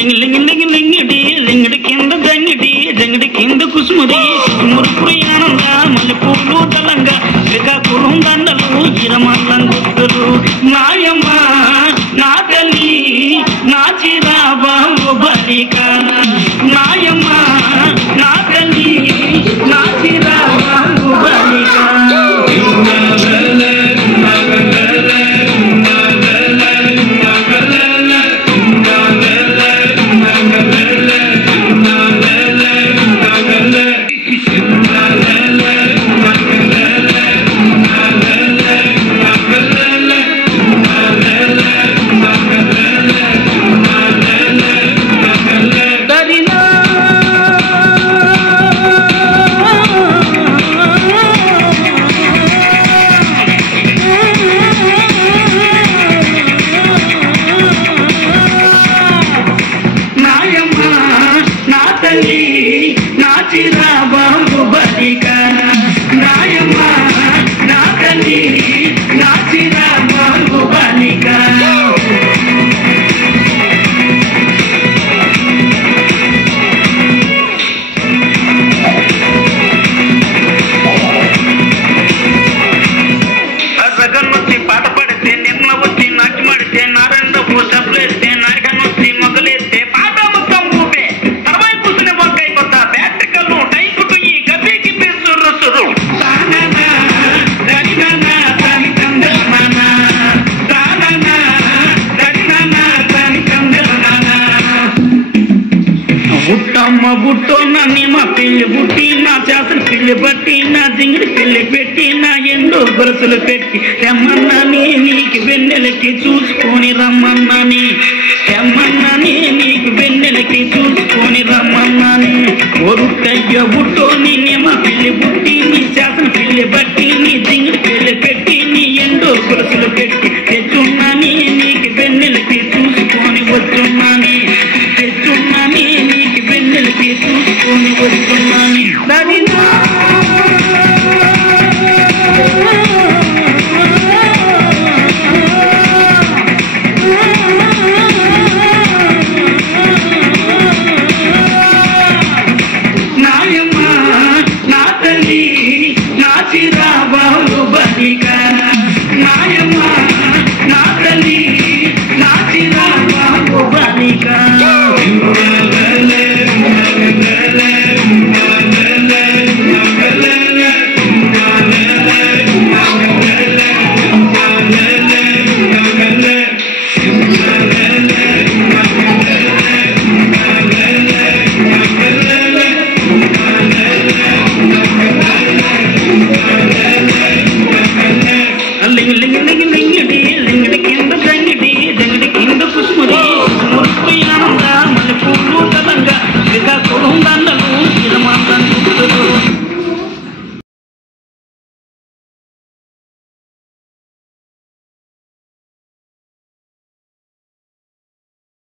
లింగి లింగి లింగి లింగిడి లింగిడి కింద జంగిడి జంగిడి కింద కుసుముడి మురుపురి ఆనంద మల్లెపూలు తలంగా శ్రీకాకుళం దండలు ఇరమల్లం గుర్తులు నాయమ్మ నా తల్లి నా చిరాబాబు బలిక నాయమ్మ నా తల్లి నా చిరాబాబు బలిక నా చిరాబాబు బలిక నాయమ్మ నా తల్లి నా చిరాబాబు బలిక జగన్మూర్తి పాట పడితే నిర్మల వచ్చి నాట్యమాడితే నారాయణరావు సప్లేస్తే నాయకన్ వచ్చి మొగలేస్తే పాట మొత్తం ఊపే తర్వాయి కూర్చునే వంకాయ కొత్త బ్యాట్రికల్ టైపుకు ఈ గబ్బికి పిసురు సురు బుట్టమ్మ బుట్టో నన్ను మా పెళ్లి బుట్టి నా చేతలు పిల్లి బట్టి నా జింగిడి పిల్లి పెట్టి నా ఎండో గొలుసులు పెట్టి తెమ్మన్నాని నీకు వెన్నెలకి చూసుకొని రమ్మన్నాని తెమ్మన్నాని నీకు వెన్నెలకి చూసుకొని రమ్మన్నాని ఒరుట్టయ్య బుట్టో నిన్నే మా పెళ్లి బుట్టి